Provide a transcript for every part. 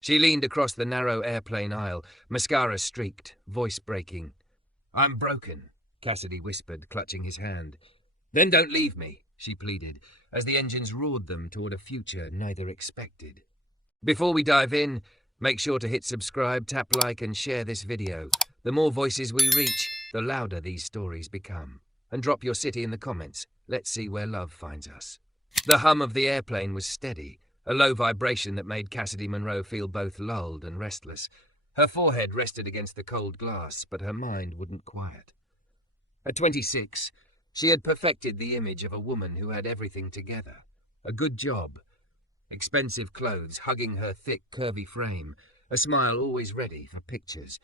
She leaned across the narrow airplane aisle, mascara streaked, voice breaking. "I'm broken," Cassidy whispered, clutching his hand. "Then don't leave me," she pleaded, as the engines roared them toward a future neither expected. Before we dive in, make sure to hit subscribe, tap like, and share this video. The more voices we reach, the louder these stories become. And drop your city in the comments. Let's see where love finds us. The hum of the airplane was steady, a low vibration that made Cassidy Monroe feel both lulled and restless. Her forehead rested against the cold glass, but her mind wouldn't quiet. At 26, she had perfected the image of a woman who had everything together. A good job, expensive clothes hugging her thick, curvy frame, a smile always ready for pictures.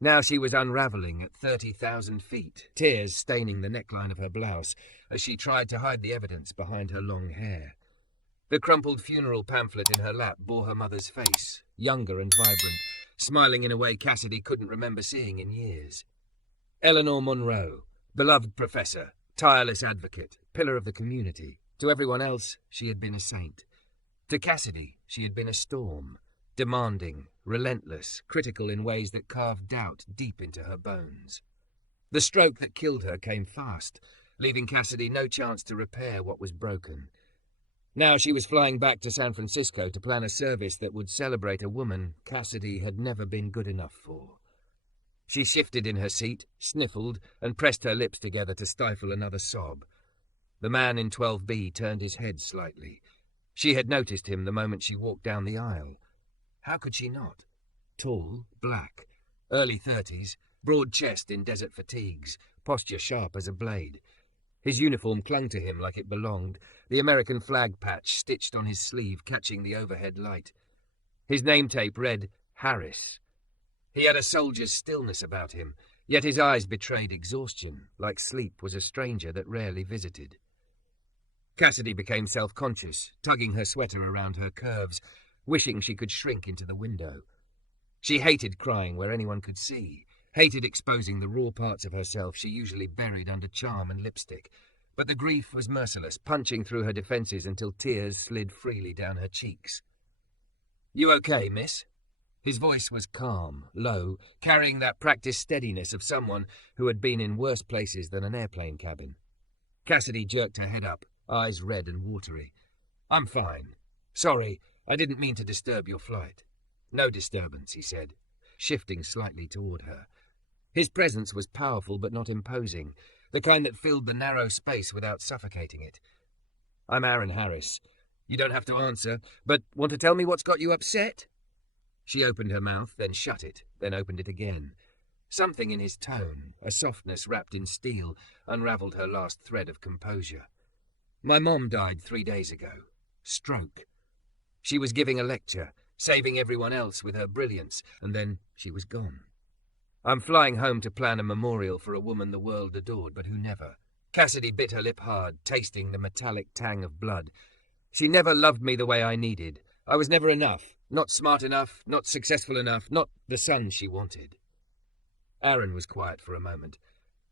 Now she was unraveling at 30,000 feet, tears staining the neckline of her blouse as she tried to hide the evidence behind her long hair. The crumpled funeral pamphlet in her lap bore her mother's face, younger and vibrant, smiling in a way Cassidy couldn't remember seeing in years. Eleanor Monroe, beloved professor, tireless advocate, pillar of the community. To everyone else, she had been a saint. To Cassidy, she had been a storm, demanding, relentless, critical in ways that carved doubt deep into her bones. The stroke that killed her came fast, leaving Cassidy no chance to repair what was broken. Now she was flying back to San Francisco to plan a service that would celebrate a woman Cassidy had never been good enough for. She shifted in her seat, sniffled, and pressed her lips together to stifle another sob. The man in 12B turned his head slightly. She had noticed him the moment she walked down the aisle. How could she not? Tall, black, early 30s, broad chest in desert fatigues, posture sharp as a blade. His uniform clung to him like it belonged, the American flag patch stitched on his sleeve catching the overhead light. His name tape read Harris. He had a soldier's stillness about him, yet his eyes betrayed exhaustion, like sleep was a stranger that rarely visited. Cassidy became self-conscious, tugging her sweater around her curves, wishing she could shrink into the window. She hated crying where anyone could see, hated exposing the raw parts of herself she usually buried under charm and lipstick. But the grief was merciless, punching through her defenses until tears slid freely down her cheeks. "You okay, miss?" His voice was calm, low, carrying that practiced steadiness of someone who had been in worse places than an airplane cabin. Cassidy jerked her head up, eyes red and watery. "I'm fine. Sorry, I didn't mean to disturb your flight." "No disturbance," he said, shifting slightly toward her. His presence was powerful but not imposing, the kind that filled the narrow space without suffocating it. "I'm Aaron Harris. You don't have to answer, but want to tell me what's got you upset?" She opened her mouth, then shut it, then opened it again. Something in his tone, a softness wrapped in steel, unraveled her last thread of composure. "My mom died 3 days ago. Stroke. She was giving a lecture, saving everyone else with her brilliance, and then she was gone. I'm flying home to plan a memorial for a woman the world adored, but who never." Cassidy bit her lip hard, tasting the metallic tang of blood. "She never loved me the way I needed. I was never enough. Not smart enough, not successful enough, not the son she wanted." Aaron was quiet for a moment.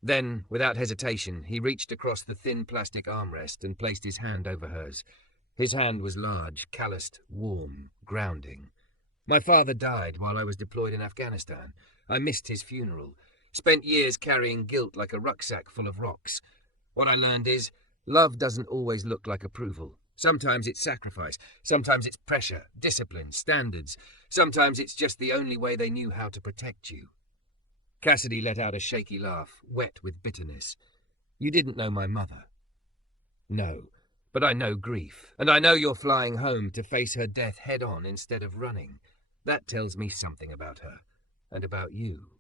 Then, without hesitation, he reached across the thin plastic armrest and placed his hand over hers. His hand was large, calloused, warm, grounding. "My father died while I was deployed in Afghanistan. I missed his funeral. Spent years carrying guilt like a rucksack full of rocks. What I learned is, love doesn't always look like approval. Sometimes it's sacrifice. Sometimes it's pressure, discipline, standards. Sometimes it's just the only way they knew how to protect you." Cassidy let out a shaky laugh, wet with bitterness. "You didn't know my mother." "No, but I know grief, and I know you're flying home to face her death head-on instead of running. That tells me something about her, and about you."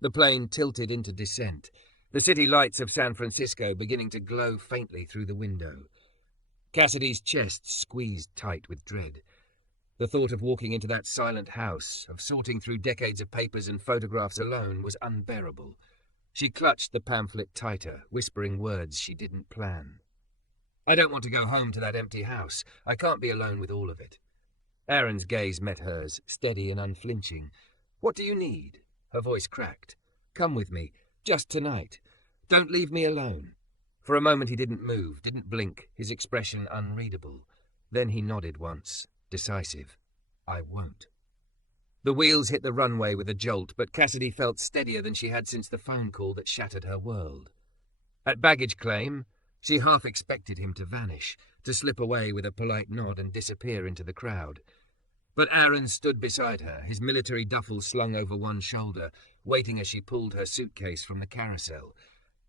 The plane tilted into descent, the city lights of San Francisco beginning to glow faintly through the window. Cassidy's chest squeezed tight with dread. The thought of walking into that silent house, of sorting through decades of papers and photographs alone, was unbearable. She clutched the pamphlet tighter, whispering words she didn't plan. "I don't want to go home to that empty house. I can't be alone with all of it." Aaron's gaze met hers, steady and unflinching. "What do you need?" Her voice cracked. "Come with me, just tonight. Don't leave me alone." For a moment he didn't move, didn't blink, his expression unreadable. Then he nodded once, decisive. I won't. The wheels hit the runway with a jolt, but Cassidy felt steadier than she had since the phone call that shattered her world. At baggage claim, she half expected him to vanish, to slip away with a polite nod and disappear into the crowd. But Aaron stood beside her, his military duffel slung over one shoulder, waiting as she pulled her suitcase from the carousel.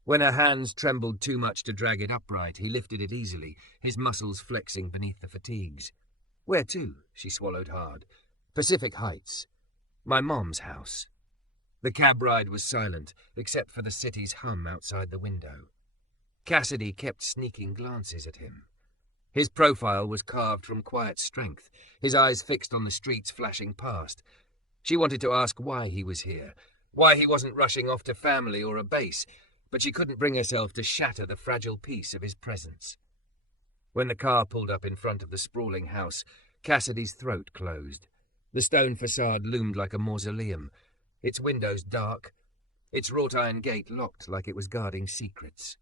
When her hands trembled too much to drag it upright, he lifted it easily, his muscles flexing beneath the fatigues. "Where to?" She swallowed hard. "Pacific Heights. My mom's house." The cab ride was silent, except for the city's hum outside the window. Cassidy kept sneaking glances at him. His profile was carved from quiet strength, his eyes fixed on the streets flashing past. She wanted to ask why he was here, why he wasn't rushing off to family or a base, but she couldn't bring herself to shatter the fragile peace of his presence. When the car pulled up in front of the sprawling house, Cassidy's throat closed. The stone facade loomed like a mausoleum, its windows dark, its wrought-iron gate locked like it was guarding secrets.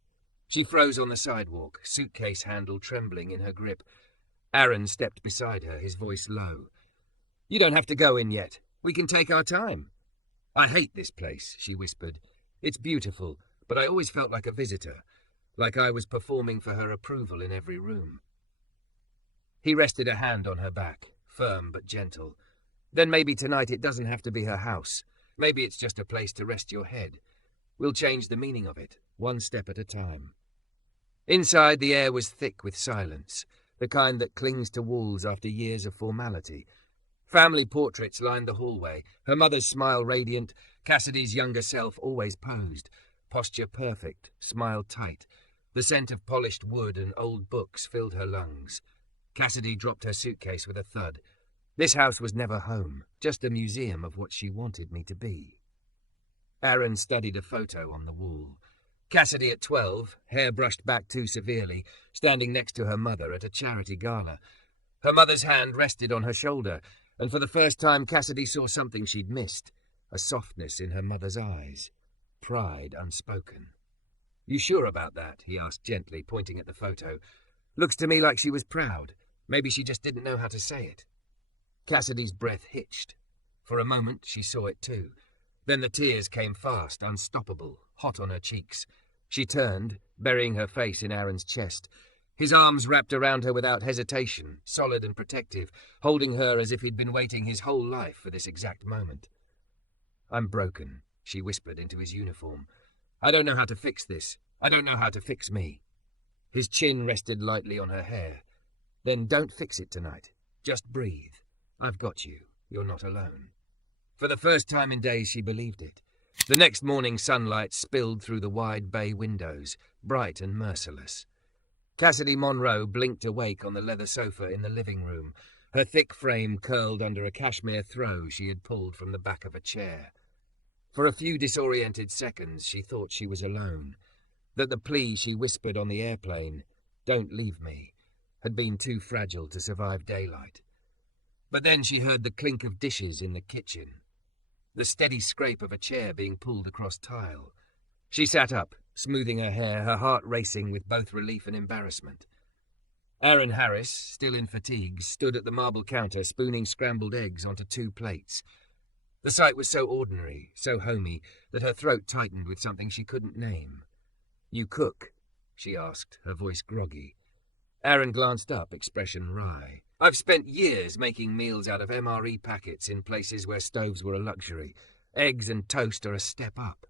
She froze on the sidewalk, suitcase handle trembling in her grip. Aaron stepped beside her, his voice low. "You don't have to go in yet. We can take our time." "I hate this place," she whispered. "It's beautiful, but I always felt like a visitor, like I was performing for her approval in every room." He rested a hand on her back, firm but gentle. "Then maybe tonight it doesn't have to be her house. Maybe it's just a place to rest your head. We'll change the meaning of it, one step at a time." Inside, the air was thick with silence, the kind that clings to walls after years of formality. Family portraits lined the hallway, her mother's smile radiant, Cassidy's younger self always posed, posture perfect, smile tight. The scent of polished wood and old books filled her lungs. Cassidy dropped her suitcase with a thud. This house was never home, just a museum of what she wanted me to be. Aaron studied a photo on the wall. Cassidy at 12, hair brushed back too severely, standing next to her mother at a charity gala. Her mother's hand rested on her shoulder, and for the first time Cassidy saw something she'd missed, a softness in her mother's eyes, pride unspoken. "You sure about that?" he asked gently, pointing at the photo. "Looks to me like she was proud. Maybe she just didn't know how to say it." Cassidy's breath hitched. For a moment she saw it too. Then the tears came fast, unstoppable, hot on her cheeks. She turned, burying her face in Aaron's chest. His arms wrapped around her without hesitation, solid and protective, holding her as if he'd been waiting his whole life for this exact moment. "I'm broken," she whispered into his uniform. "I don't know how to fix this. I don't know how to fix me." His chin rested lightly on her hair. "Then don't fix it tonight. Just breathe. I've got you. You're not alone." For the first time in days she believed it. The next morning sunlight spilled through the wide bay windows, bright and merciless. Cassidy Monroe blinked awake on the leather sofa in the living room, her thick frame curled under a cashmere throw she had pulled from the back of a chair. For a few disoriented seconds she thought she was alone, that the plea she whispered on the airplane, "Don't leave me," had been too fragile to survive daylight. But then she heard the clink of dishes in the kitchen, the steady scrape of a chair being pulled across tile. She sat up, smoothing her hair, her heart racing with both relief and embarrassment. Aaron Harris, still in fatigue, stood at the marble counter spooning scrambled eggs onto 2 plates. The sight was so ordinary, so homey, that her throat tightened with something she couldn't name. "You cook?" she asked, her voice groggy. Aaron glanced up, expression wry. "I've spent years making meals out of MRE packets in places where stoves were a luxury. Eggs and toast are a step up."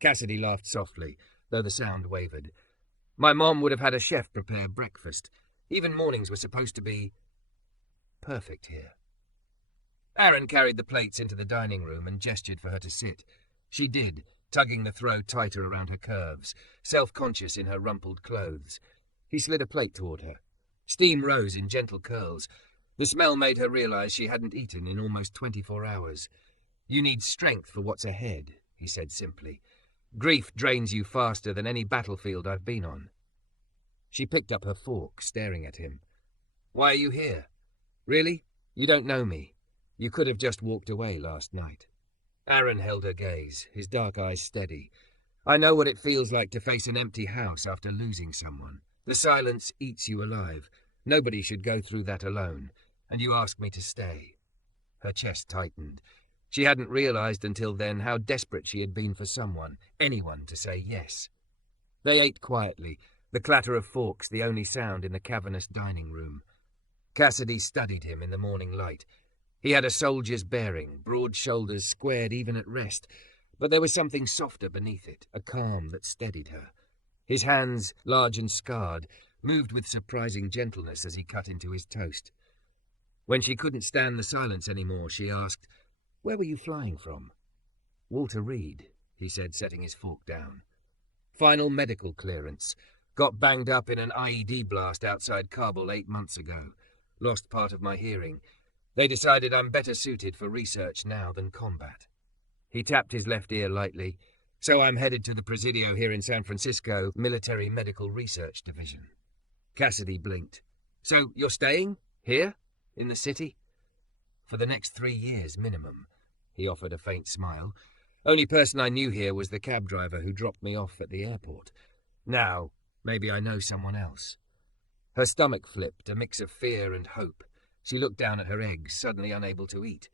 Cassidy laughed softly, though the sound wavered. "My mom would have had a chef prepare breakfast. Even mornings were supposed to be perfect here." Aaron carried the plates into the dining room and gestured for her to sit. She did, tugging the throw tighter around her curves, self-conscious in her rumpled clothes. He slid a plate toward her. Steam rose in gentle curls. The smell made her realize she hadn't eaten in almost 24 hours. "You need strength for what's ahead," he said simply. "Grief drains you faster than any battlefield I've been on." She picked up her fork, staring at him. "Why are you here? Really? You don't know me. You could have just walked away last night." Aaron held her gaze, his dark eyes steady. "I know what it feels like to face an empty house after losing someone. The silence eats you alive. Nobody should go through that alone, and you ask me to stay. Her chest tightened. She hadn't realized until then how desperate she had been for someone, anyone, to say yes. They ate quietly, the clatter of forks the only sound in the cavernous dining room. Cassidy studied him in the morning light. He had a soldier's bearing, broad shoulders squared even at rest, but there was something softer beneath it, a calm that steadied her. His hands, large and scarred, moved with surprising gentleness as he cut into his toast. When she couldn't stand the silence anymore, she asked, "Where were you flying from?" "Walter Reed," he said, setting his fork down. "Final medical clearance. Got banged up in an IED blast outside Kabul 8 months ago. Lost part of my hearing. They decided I'm better suited for research now than combat." He tapped his left ear lightly. "So I'm headed to the Presidio here in San Francisco, Military Medical Research Division." Cassidy blinked. "So you're staying? Here? In the city?" "For the next 3 years minimum." He offered a faint smile. "Only person I knew here was the cab driver who dropped me off at the airport. Now, maybe I know someone else." Her stomach flipped, a mix of fear and hope. She looked down at her eggs, suddenly unable to eat.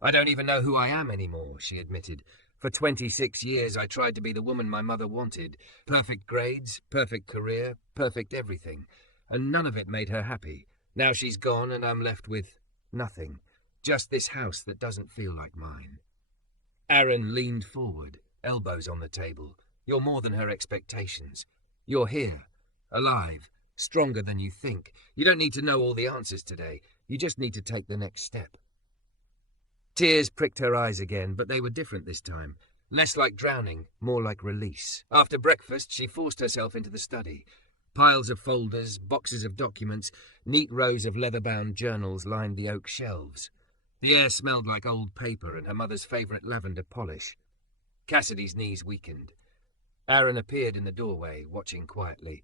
"I don't even know who I am anymore," she admitted. "For 26 years I tried to be the woman my mother wanted. Perfect grades, perfect career, perfect everything. And none of it made her happy. Now she's gone and I'm left with nothing. Just this house that doesn't feel like mine." Aaron leaned forward, elbows on the table. "You're more than her expectations. You're here, alive, stronger than you think. You don't need to know all the answers today. You just need to take the next step." Tears pricked her eyes again, but they were different this time. Less like drowning, more like release. After breakfast, she forced herself into the study. Piles of folders, boxes of documents, neat rows of leather-bound journals lined the oak shelves. The air smelled like old paper and her mother's favourite lavender polish. Cassidy's knees weakened. Aaron appeared in the doorway, watching quietly.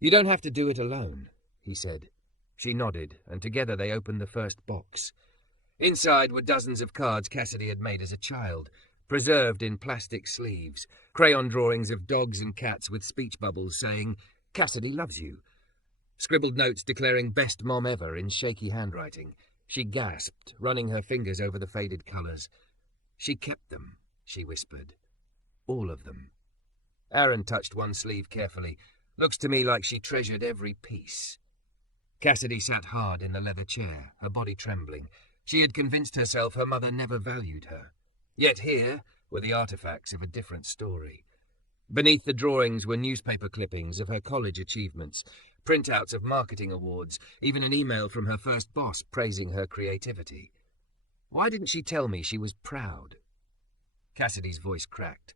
"You don't have to do it alone," he said. She nodded, and together they opened the first box. Inside were dozens of cards Cassidy had made as a child, preserved in plastic sleeves, crayon drawings of dogs and cats with speech bubbles saying, "Cassidy loves you." Scribbled notes declaring "best mom ever" in shaky handwriting. She gasped, running her fingers over the faded colours. "She kept them," she whispered. "All of them." Aaron touched one sleeve carefully. "Looks to me like she treasured every piece." Cassidy sat hard in the leather chair, her body trembling. She had convinced herself her mother never valued her. Yet here were the artifacts of a different story. Beneath the drawings were newspaper clippings of her college achievements, printouts of marketing awards, even an email from her first boss praising her creativity. Why didn't she tell me she was proud? Cassidy's voice cracked.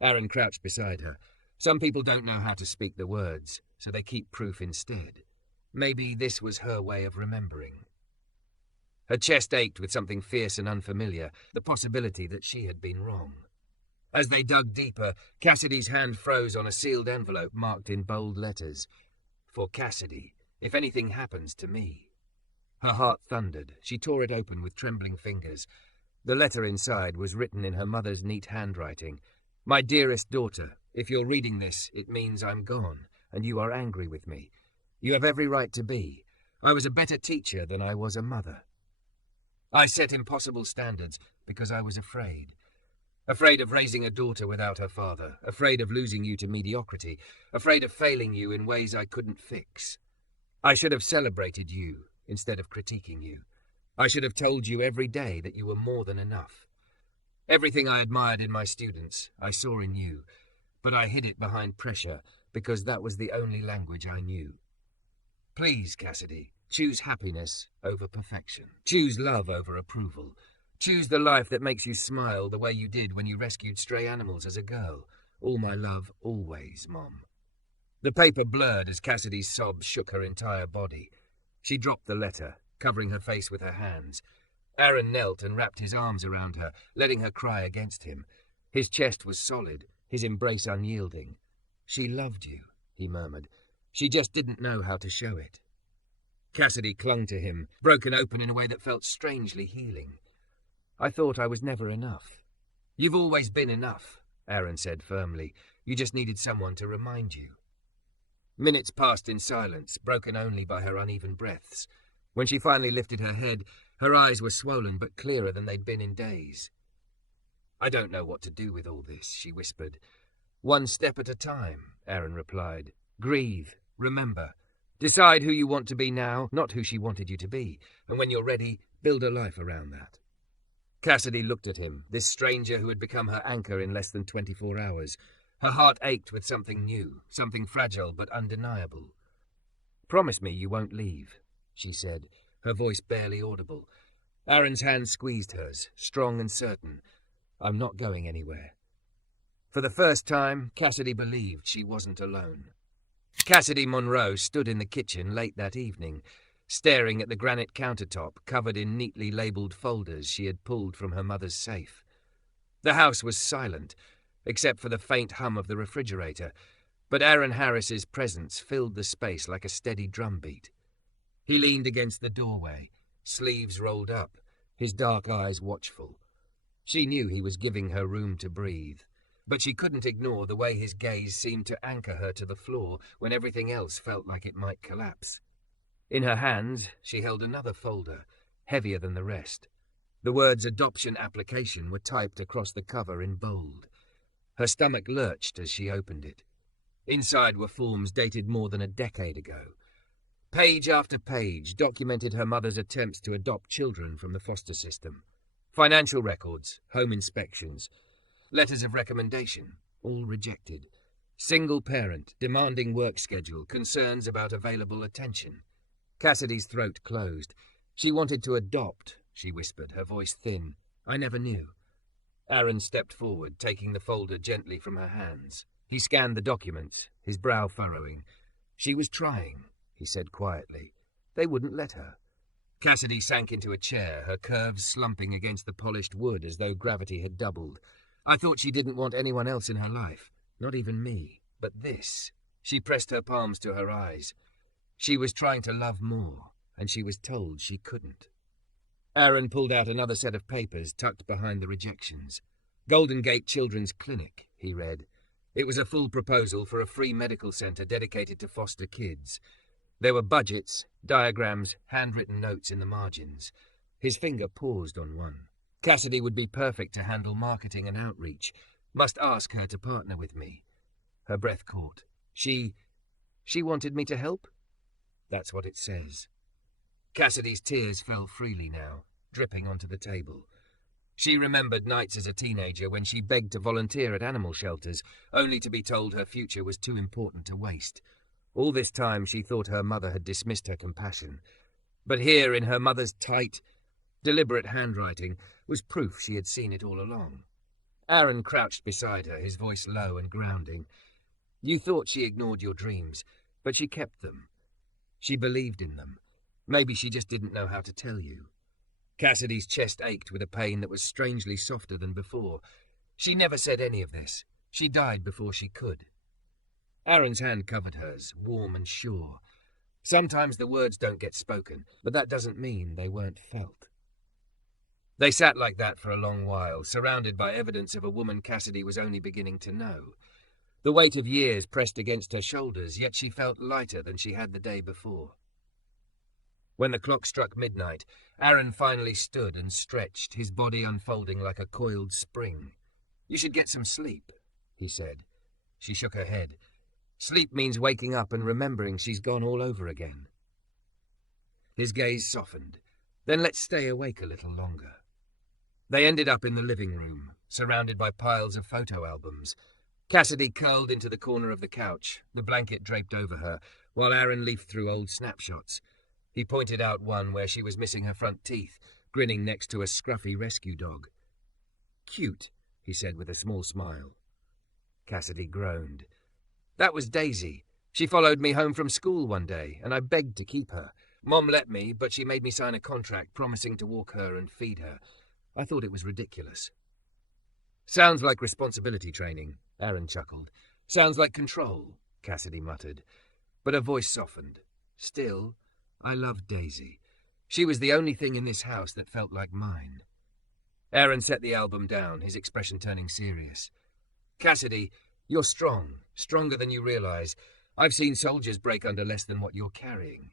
Aaron crouched beside her. Some people don't know how to speak the words, so they keep proof instead. Maybe this was her way of remembering. Her chest ached with something fierce and unfamiliar, the possibility that she had been wrong. As they dug deeper, Cassidy's hand froze on a sealed envelope marked in bold letters. "For Cassidy, if anything happens to me." Her heart thundered. She tore it open with trembling fingers. The letter inside was written in her mother's neat handwriting. "My dearest daughter, if you're reading this, it means I'm gone, and you are angry with me. You have every right to be. I was a better teacher than I was a mother. I set impossible standards because I was afraid. Afraid of raising a daughter without her father, afraid of losing you to mediocrity, afraid of failing you in ways I couldn't fix. I should have celebrated you instead of critiquing you. I should have told you every day that you were more than enough. Everything I admired in my students, I saw in you, but I hid it behind pressure because that was the only language I knew. Please, Cassidy, choose happiness over perfection. Choose love over approval. Choose the life that makes you smile the way you did when you rescued stray animals as a girl. All my love, always, Mom." The paper blurred as Cassidy's sobs shook her entire body. She dropped the letter, covering her face with her hands. Aaron knelt and wrapped his arms around her, letting her cry against him. His chest was solid, his embrace unyielding. "She loved you," he murmured. "She just didn't know how to show it." Cassidy clung to him, broken open in a way that felt strangely healing. "I thought I was never enough." "You've always been enough," Aaron said firmly. "You just needed someone to remind you." Minutes passed in silence, broken only by her uneven breaths. When she finally lifted her head, Her eyes were swollen but clearer than they'd been in days. "I don't know what to do with all this," she whispered. "One step at a time," Aaron replied. "Grieve. Remember. Decide who you want to be now, not who she wanted you to be. And when you're ready, build a life around that." Cassidy looked at him, this stranger who had become her anchor in less than 24 hours. Her heart ached with something new, something fragile but undeniable. "Promise me you won't leave," she said, her voice barely audible. Aaron's hand squeezed hers, strong and certain. "I'm not going anywhere." For the first time, Cassidy believed she wasn't alone. Cassidy Monroe stood in the kitchen late that evening, staring at the granite countertop covered in neatly labelled folders she had pulled from her mother's safe. The house was silent, except for the faint hum of the refrigerator, but Aaron Harris's presence filled the space like a steady drumbeat. He leaned against the doorway, sleeves rolled up, his dark eyes watchful. She knew he was giving her room to breathe, but she couldn't ignore the way his gaze seemed to anchor her to the floor when everything else felt like it might collapse. In her hands, she held another folder, heavier than the rest. The words "adoption application" were typed across the cover in bold. Her stomach lurched as she opened it. Inside were forms dated more than a decade ago. Page after page documented her mother's attempts to adopt children from the foster system. Financial records, home inspections, letters of recommendation, all rejected. Single parent, demanding work schedule, concerns about available attention. Cassidy's throat closed. "She wanted to adopt," she whispered, her voice thin. "I never knew." Aaron stepped forward, taking the folder gently from her hands. He scanned the documents, his brow furrowing. "She was trying," he said quietly. "They wouldn't let her." Cassidy sank into a chair, her curves slumping against the polished wood as though gravity had doubled. "I thought she didn't want anyone else in her life, not even me. But this..." She pressed her palms to her eyes. She was trying to love more, and she was told she couldn't. Aaron pulled out another set of papers tucked behind the rejections. "Golden Gate Children's Clinic," he read. It was a full proposal for a free medical centre dedicated to foster kids. There were budgets, diagrams, handwritten notes in the margins. His finger paused on one. "Cassidy would be perfect to handle marketing and outreach. Must ask her to partner with me." Her breath caught. She wanted me to help?" "That's what it says." Cassidy's tears fell freely now, dripping onto the table. She remembered nights as a teenager when she begged to volunteer at animal shelters, only to be told her future was too important to waste. All this time she thought her mother had dismissed her compassion. But here, in her mother's tight, deliberate handwriting, was proof she had seen it all along. Aaron crouched beside her, his voice low and grounding. "You thought she ignored your dreams, but she kept them. She believed in them. Maybe she just didn't know how to tell you." Cassidy's chest ached with a pain that was strangely softer than before. "She never said any of this. She died before she could." Aaron's hand covered hers, warm and sure. Sometimes the words don't get spoken, but that doesn't mean they weren't felt. They sat like that for a long while, surrounded by evidence of a woman Cassidy was only beginning to know. The weight of years pressed against her shoulders, yet she felt lighter than she had the day before. When the clock struck midnight, Aaron finally stood and stretched, his body unfolding like a coiled spring. "You should get some sleep," he said. She shook her head. "Sleep means waking up and remembering she's gone all over again." His gaze softened. "Then let's stay awake a little longer." They ended up in the living room, surrounded by piles of photo albums. Cassidy curled into the corner of the couch, the blanket draped over her, while Aaron leafed through old snapshots. He pointed out one where she was missing her front teeth, grinning next to a scruffy rescue dog. "Cute," he said with a small smile. Cassidy groaned. "That was Daisy. She followed me home from school one day, and I begged to keep her. Mom let me, but she made me sign a contract promising to walk her and feed her. I thought it was ridiculous." "Sounds like responsibility training," Aaron chuckled. "Sounds like control," Cassidy muttered. But her voice softened. "Still, I loved Daisy. She was the only thing in this house that felt like mine." Aaron set the album down, his expression turning serious. "Cassidy, you're strong, stronger than you realize. I've seen soldiers break under less than what you're carrying."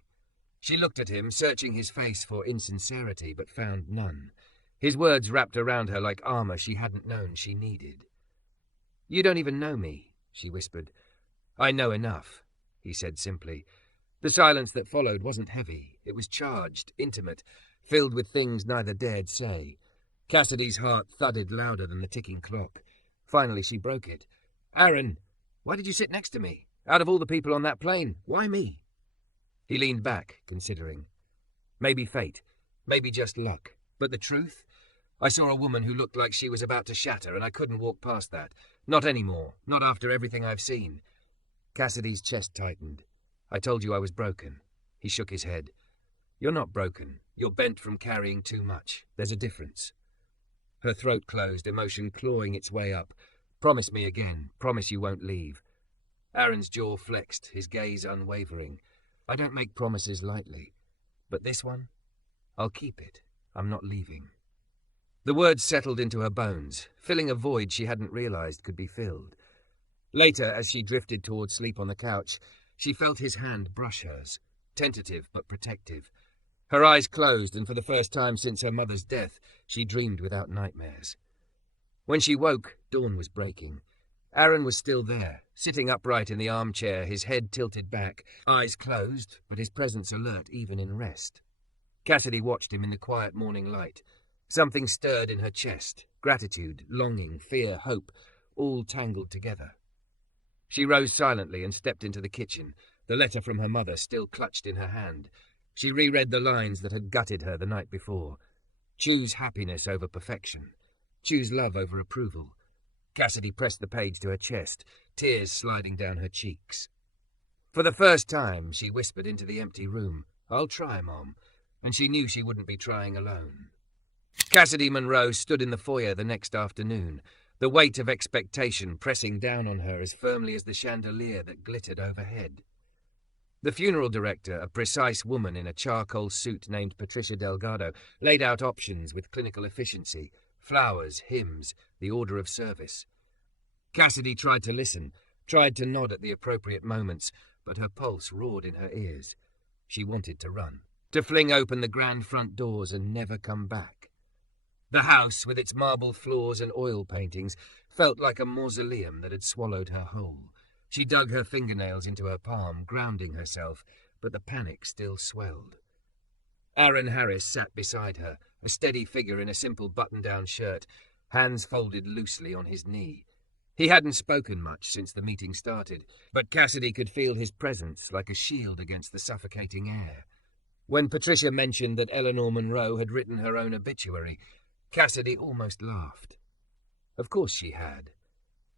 She looked at him, searching his face for insincerity, but found none. His words wrapped around her like armor she hadn't known she needed. "You don't even know me," she whispered. "I know enough," he said simply. The silence that followed wasn't heavy. It was charged, intimate, filled with things neither dared say. Cassidy's heart thudded louder than the ticking clock. Finally she broke it. "Aaron, why did you sit next to me? Out of all the people on that plane, why me?" He leaned back, considering. Maybe fate, maybe just luck. But the truth? I saw a woman who looked like she was about to shatter, and I couldn't walk past that. Not anymore, not after everything I've seen. Cassidy's chest tightened. "I told you I was broken." He shook his head. "You're not broken. You're bent from carrying too much. There's a difference." Her throat closed, emotion clawing its way up. "Promise me again. Promise you won't leave." Aaron's jaw flexed, his gaze unwavering. "I don't make promises lightly. But this one? I'll keep it. I'm not leaving." The words settled into her bones, filling a void she hadn't realized could be filled. Later, as she drifted towards sleep on the couch, she felt his hand brush hers, tentative but protective. Her eyes closed, and for the first time since her mother's death, she dreamed without nightmares. When she woke, dawn was breaking. Aaron was still there, sitting upright in the armchair, his head tilted back, eyes closed, but his presence alert even in rest. Cassidy watched him in the quiet morning light. Something stirred in her chest, gratitude, longing, fear, hope, all tangled together. She rose silently and stepped into the kitchen, the letter from her mother still clutched in her hand. She reread the lines that had gutted her the night before. Choose happiness over perfection. Choose love over approval. Cassidy pressed the page to her chest, tears sliding down her cheeks. For the first time, she whispered into the empty room, "I'll try, Mom," and she knew she wouldn't be trying alone. Cassidy Monroe stood in the foyer the next afternoon, the weight of expectation pressing down on her as firmly as the chandelier that glittered overhead. The funeral director, a precise woman in a charcoal suit named Patricia Delgado, laid out options with clinical efficiency: flowers, hymns, the order of service. Cassidy tried to listen, tried to nod at the appropriate moments, but her pulse roared in her ears. She wanted to run, to fling open the grand front doors and never come back. The house, with its marble floors and oil paintings, felt like a mausoleum that had swallowed her whole. She dug her fingernails into her palm, grounding herself, but the panic still swelled. Aaron Harris sat beside her, a steady figure in a simple button-down shirt, hands folded loosely on his knee. He hadn't spoken much since the meeting started, but Cassidy could feel his presence like a shield against the suffocating air. When Patricia mentioned that Eleanor Monroe had written her own obituary, Cassidy almost laughed. Of course she had.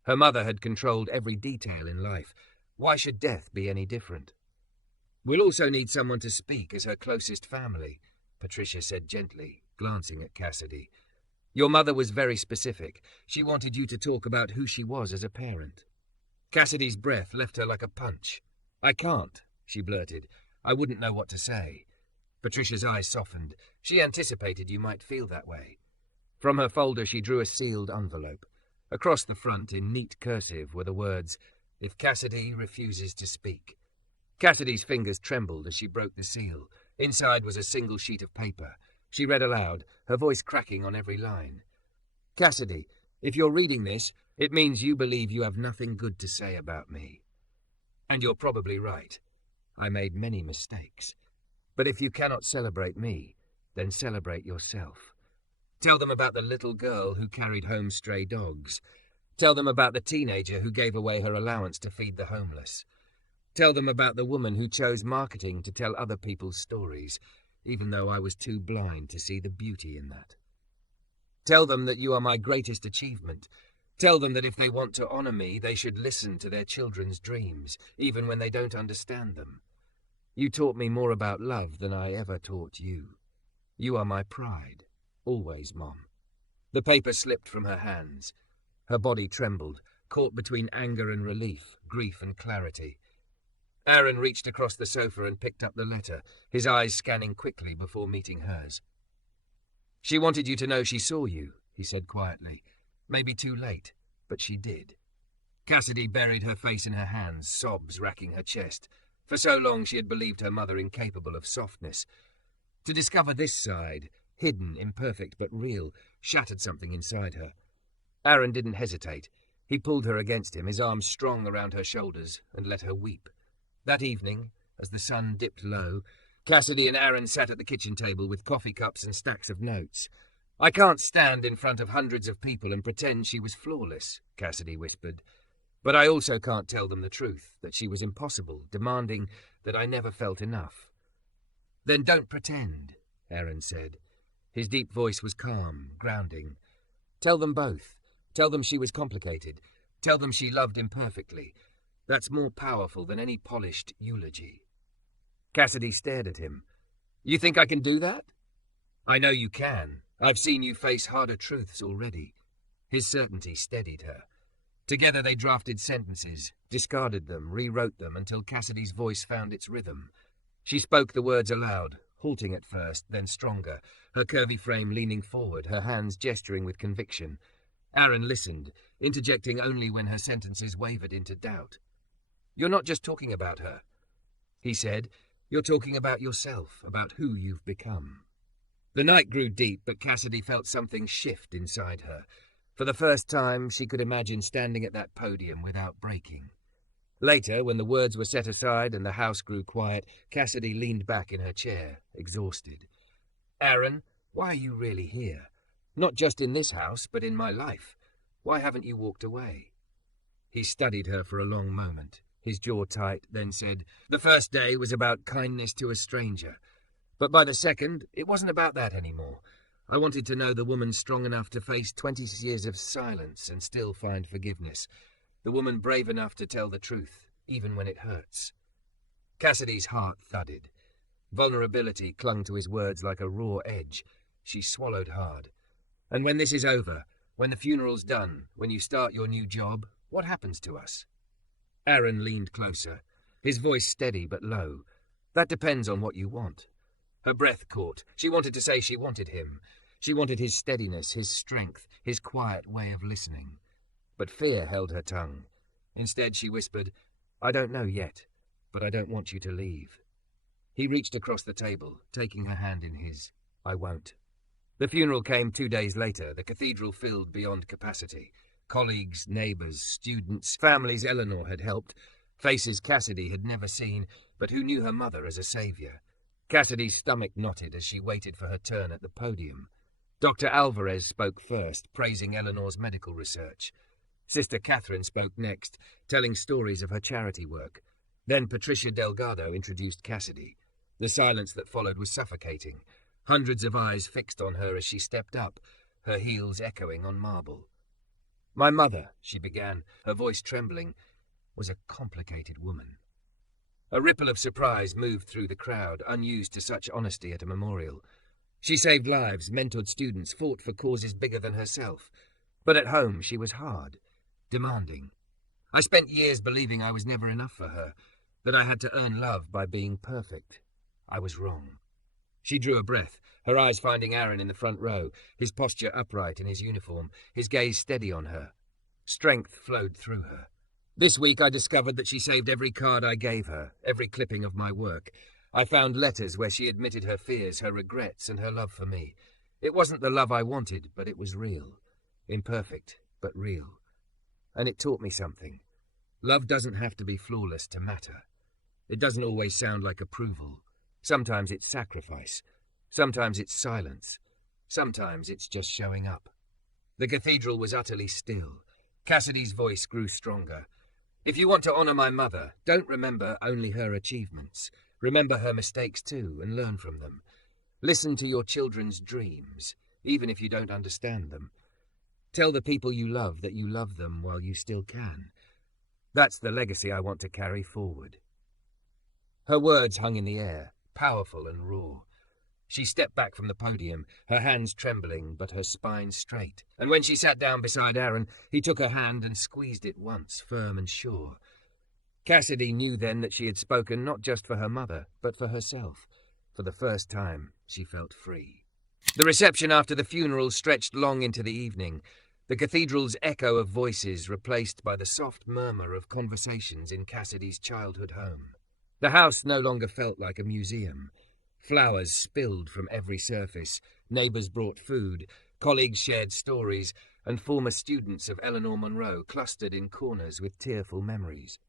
Her mother had controlled every detail in life. Why should death be any different? "We'll also need someone to speak as her closest family," Patricia said gently, glancing at Cassidy. "Your mother was very specific. She wanted you to talk about who she was as a parent." Cassidy's breath left her like a punch. "I can't," she blurted. "I wouldn't know what to say." Patricia's eyes softened. She anticipated you might feel that way. From her folder she drew a sealed envelope. Across the front, in neat cursive, were the words, "If Cassidy refuses to speak." Cassidy's fingers trembled as she broke the seal. Inside was a single sheet of paper. She read aloud, her voice cracking on every line. "Cassidy, if you're reading this, it means you believe you have nothing good to say about me. And you're probably right. I made many mistakes. But if you cannot celebrate me, then celebrate yourself. Tell them about the little girl who carried home stray dogs. Tell them about the teenager who gave away her allowance to feed the homeless. Tell them about the woman who chose marketing to tell other people's stories, even though I was too blind to see the beauty in that. Tell them that you are my greatest achievement. Tell them that if they want to honor me, they should listen to their children's dreams, even when they don't understand them. You taught me more about love than I ever taught you. You are my pride. Always, Mom." The paper slipped from her hands. Her body trembled, caught between anger and relief, grief and clarity. Aaron reached across the sofa and picked up the letter, his eyes scanning quickly before meeting hers. "She wanted you to know she saw you," he said quietly. "Maybe too late, but she did." Cassidy buried her face in her hands, sobs racking her chest. For so long she had believed her mother incapable of softness. To discover this side, hidden, imperfect, but real, shattered something inside her. Aaron didn't hesitate. He pulled her against him, his arms strong around her shoulders, and let her weep. That evening, as the sun dipped low, Cassidy and Aaron sat at the kitchen table with coffee cups and stacks of notes. "I can't stand in front of hundreds of people and pretend she was flawless," Cassidy whispered. "But I also can't tell them the truth, that she was impossible, demanding that I never felt enough." "Then don't pretend," Aaron said. His deep voice was calm, grounding. "Tell them both. Tell them she was complicated. Tell them she loved imperfectly. That's more powerful than any polished eulogy." Cassidy stared at him. "You think I can do that?" "I know you can. I've seen you face harder truths already." His certainty steadied her. Together they drafted sentences, discarded them, rewrote them until Cassidy's voice found its rhythm. She spoke the words aloud, halting at first, then stronger, her curvy frame leaning forward, her hands gesturing with conviction. Aaron listened, interjecting only when her sentences wavered into doubt. "You're not just talking about her," he said. "You're talking about yourself, about who you've become." The night grew deep, but Cassidy felt something shift inside her. For the first time, she could imagine standing at that podium without breaking. Later, when the words were set aside and the house grew quiet, Cassidy leaned back in her chair, exhausted. "Aaron, why are you really here? Not just in this house, but in my life. Why haven't you walked away?" He studied her for a long moment, his jaw tight, then said, "The first day was about kindness to a stranger. But by the second, it wasn't about that anymore. I wanted to know the woman strong enough to face 20 years of silence and still find forgiveness. The woman brave enough to tell the truth, even when it hurts." Cassidy's heart thudded. Vulnerability clung to his words like a raw edge. She swallowed hard. "And when this is over, when the funeral's done, when you start your new job, what happens to us?" Aaron leaned closer, his voice steady but low. "That depends on what you want." Her breath caught. She wanted to say she wanted him. She wanted his steadiness, his strength, his quiet way of listening. But fear held her tongue. Instead she whispered, "I don't know yet, but I don't want you to leave." He reached across the table, taking her hand in his. "I won't." The funeral came 2 days later, the cathedral filled beyond capacity. Colleagues, neighbours, students, families Eleanor had helped, faces Cassidy had never seen, but who knew her mother as a saviour. Cassidy's stomach knotted as she waited for her turn at the podium. Dr. Alvarez spoke first, praising Eleanor's medical research. Sister Catherine spoke next, telling stories of her charity work. Then Patricia Delgado introduced Cassidy. The silence that followed was suffocating. Hundreds of eyes fixed on her as she stepped up, her heels echoing on marble. "My mother," she began, her voice trembling, "was a complicated woman." A ripple of surprise moved through the crowd, unused to such honesty at a memorial. She saved lives, mentored students, fought for causes bigger than herself. But at home she was hard, demanding. "I spent years believing I was never enough for her, that I had to earn love by being perfect. I was wrong." She drew a breath, her eyes finding Aaron in the front row, his posture upright in his uniform, his gaze steady on her. Strength flowed through her. "This week I discovered that she saved every card I gave her, every clipping of my work. I found letters where she admitted her fears, her regrets, and her love for me. It wasn't the love I wanted, but it was real. Imperfect, but real. And it taught me something. Love doesn't have to be flawless to matter. It doesn't always sound like approval. Sometimes it's sacrifice. Sometimes it's silence. Sometimes it's just showing up." The cathedral was utterly still. Cassidy's voice grew stronger. "If you want to honour my mother, don't remember only her achievements. Remember her mistakes too, and learn from them. Listen to your children's dreams, even if you don't understand them. Tell the people you love that you love them while you still can. That's the legacy I want to carry forward." Her words hung in the air, powerful and raw. She stepped back from the podium, her hands trembling, but her spine straight. And when she sat down beside Aaron, he took her hand and squeezed it once, firm and sure. Cassidy knew then that she had spoken not just for her mother, but for herself. For the first time, she felt free. The reception after the funeral stretched long into the evening, the cathedral's echo of voices replaced by the soft murmur of conversations in Cassidy's childhood home. The house no longer felt like a museum. Flowers spilled from every surface, neighbours brought food, colleagues shared stories, and former students of Eleanor Monroe clustered in corners with tearful memories.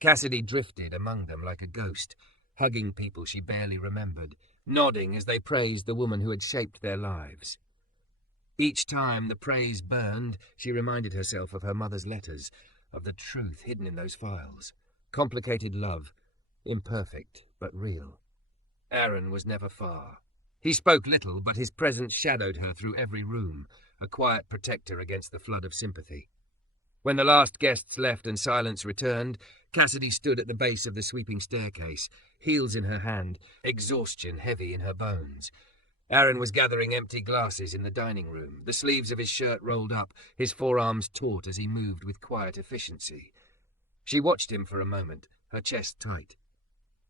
Cassidy drifted among them like a ghost, hugging people she barely remembered, nodding as they praised the woman who had shaped their lives. Each time the praise burned, she reminded herself of her mother's letters, of the truth hidden in those files. Complicated love, imperfect but real. Aaron was never far. He spoke little, but his presence shadowed her through every room, a quiet protector against the flood of sympathy. When the last guests left and silence returned, Cassidy stood at the base of the sweeping staircase, heels in her hand, exhaustion heavy in her bones. Aaron was gathering empty glasses in the dining room, the sleeves of his shirt rolled up, his forearms taut as he moved with quiet efficiency. She watched him for a moment, her chest tight.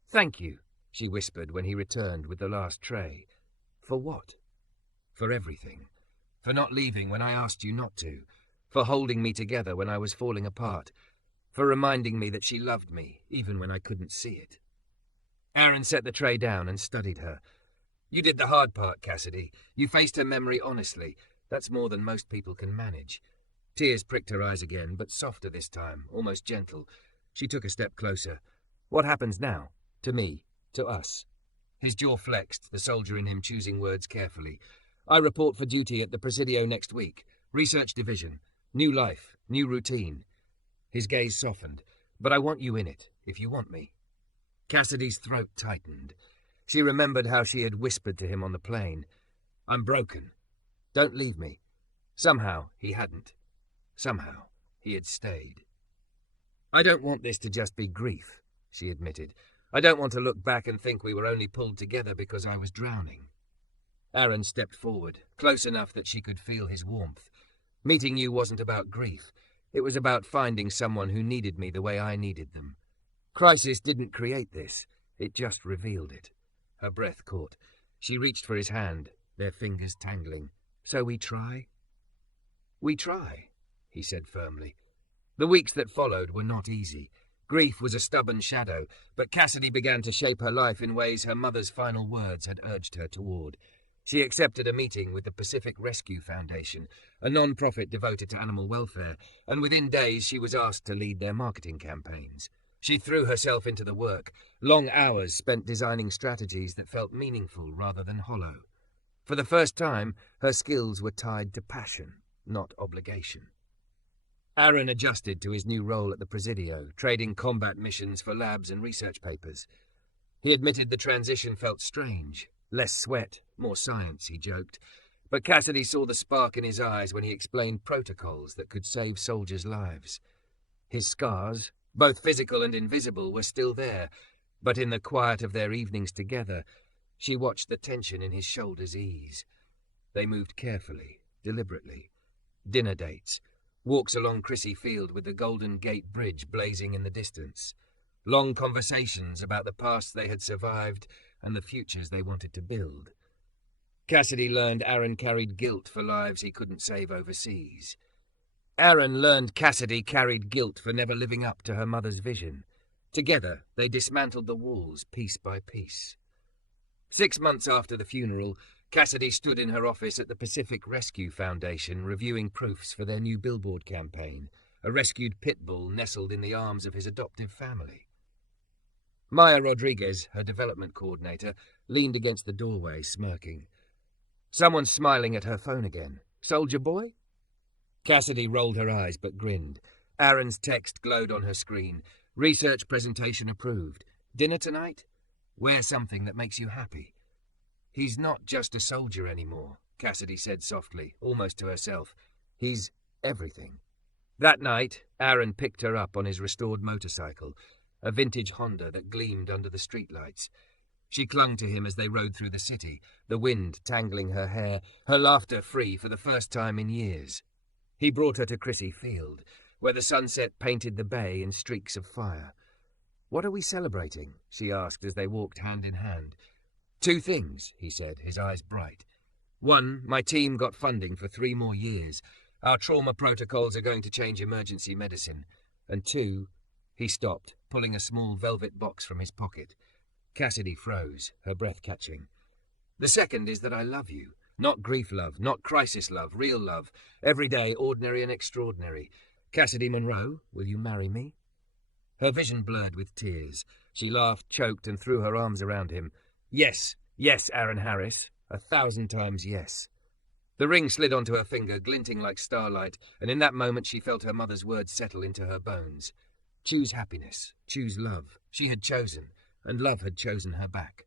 "Thank you," she whispered when he returned with the last tray. "For what?" "For everything. For not leaving when I asked you not to. For holding me together when I was falling apart. For reminding me that she loved me, even when I couldn't see it." Aaron set the tray down and studied her. "You did the hard part, Cassidy. You faced her memory honestly. That's more than most people can manage." Tears pricked her eyes again, but softer this time, almost gentle. She took a step closer. "What happens now? To me? To us?" His jaw flexed, the soldier in him choosing words carefully. "I report for duty at the Presidio next week. Research division. New life, new routine." His gaze softened. "But I want you in it, if you want me." Cassidy's throat tightened. She remembered how she had whispered to him on the plane. "I'm broken. Don't leave me." Somehow he hadn't. Somehow he had stayed. "I don't want this to just be grief," she admitted. "I don't want to look back and think we were only pulled together because I was drowning." Aaron stepped forward, close enough that she could feel his warmth. "Meeting you wasn't about grief. It was about finding someone who needed me the way I needed them. Crisis didn't create this. It just revealed it." Her breath caught. She reached for his hand, their fingers tangling. "So we try?" "We try," he said firmly. The weeks that followed were not easy. Grief was a stubborn shadow, but Cassidy began to shape her life in ways her mother's final words had urged her toward. She accepted a meeting with the Pacific Rescue Foundation, a non-profit devoted to animal welfare, and within days she was asked to lead their marketing campaigns. She threw herself into the work, long hours spent designing strategies that felt meaningful rather than hollow. For the first time, her skills were tied to passion, not obligation. Aaron adjusted to his new role at the Presidio, trading combat missions for labs and research papers. He admitted the transition felt strange. Less sweat, more science, he joked. But Cassidy saw the spark in his eyes when he explained protocols that could save soldiers' lives. His scars, both physical and invisible, were still there, but in the quiet of their evenings together, she watched the tension in his shoulders ease. They moved carefully, deliberately. Dinner dates, walks along Crissy Field with the Golden Gate Bridge blazing in the distance. Long conversations about the past they had survived and the futures they wanted to build. Cassidy learned Aaron carried guilt for lives he couldn't save overseas. Aaron learned Cassidy carried guilt for never living up to her mother's vision. Together, they dismantled the walls piece by piece. 6 months after the funeral, Cassidy stood in her office at the Pacific Rescue Foundation reviewing proofs for their new billboard campaign, a rescued pit bull nestled in the arms of his adoptive family. Maya Rodriguez, her development coordinator, leaned against the doorway, smirking. Someone's smiling at her phone again. Soldier boy? Cassidy rolled her eyes but grinned. Aaron's text glowed on her screen. Research presentation approved. Dinner tonight? Wear something that makes you happy. He's not just a soldier anymore, Cassidy said softly, almost to herself. He's everything. That night, Aaron picked her up on his restored motorcycle, a vintage Honda that gleamed under the streetlights. She clung to him as they rode through the city, the wind tangling her hair, her laughter free for the first time in years. He brought her to Crissy Field, where the sunset painted the bay in streaks of fire. "What are we celebrating?" she asked as they walked hand in hand. "2 things, he said, his eyes bright. 1, my team got funding for 3 more years. Our trauma protocols are going to change emergency medicine. And 2, he stopped, pulling a small velvet box from his pocket. Cassidy froze, her breath catching. The second is that I love you. Not grief love, not crisis love, real love. Everyday, ordinary and extraordinary. Cassidy Monroe, will you marry me? Her vision blurred with tears. She laughed, choked, and threw her arms around him. Yes, yes, Aaron Harris. 1,000 times yes. The ring slid onto her finger, glinting like starlight, and in that moment she felt her mother's words settle into her bones. Choose happiness, choose love. She had chosen, and love had chosen her back.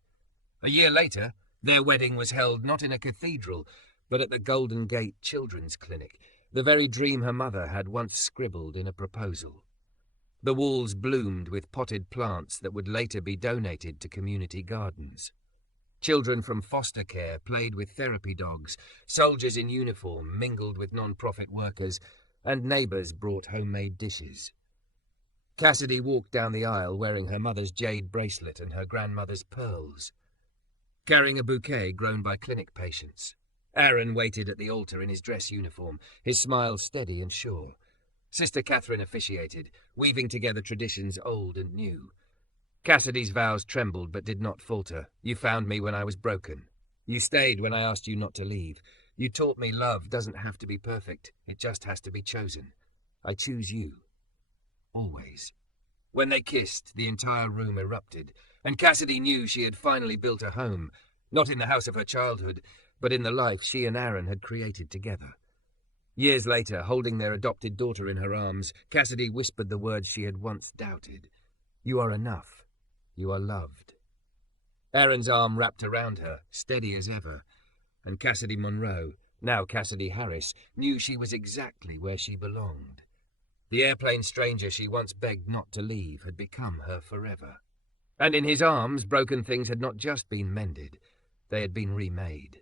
A year later, their wedding was held not in a cathedral, but at the Golden Gate Children's Clinic, the very dream her mother had once scribbled in a proposal. The walls bloomed with potted plants that would later be donated to community gardens. Children from foster care played with therapy dogs, soldiers in uniform mingled with non-profit workers, and neighbours brought homemade dishes. Cassidy walked down the aisle wearing her mother's jade bracelet and her grandmother's pearls, carrying a bouquet grown by clinic patients. Aaron waited at the altar in his dress uniform, his smile steady and sure. Sister Catherine officiated, weaving together traditions old and new. Cassidy's vows trembled but did not falter. You found me when I was broken. You stayed when I asked you not to leave. You taught me love doesn't have to be perfect. It just has to be chosen. I choose you. Always. When they kissed, the entire room erupted, and Cassidy knew she had finally built a home, not in the house of her childhood, but in the life she and Aaron had created together. Years later, holding their adopted daughter in her arms, Cassidy whispered the words she had once doubted. You are enough. You are loved. Aaron's arm wrapped around her, steady as ever, and Cassidy Monroe, now Cassidy Harris, knew she was exactly where she belonged. The airplane stranger she once begged not to leave had become her forever. And in his arms, broken things had not just been mended, they had been remade.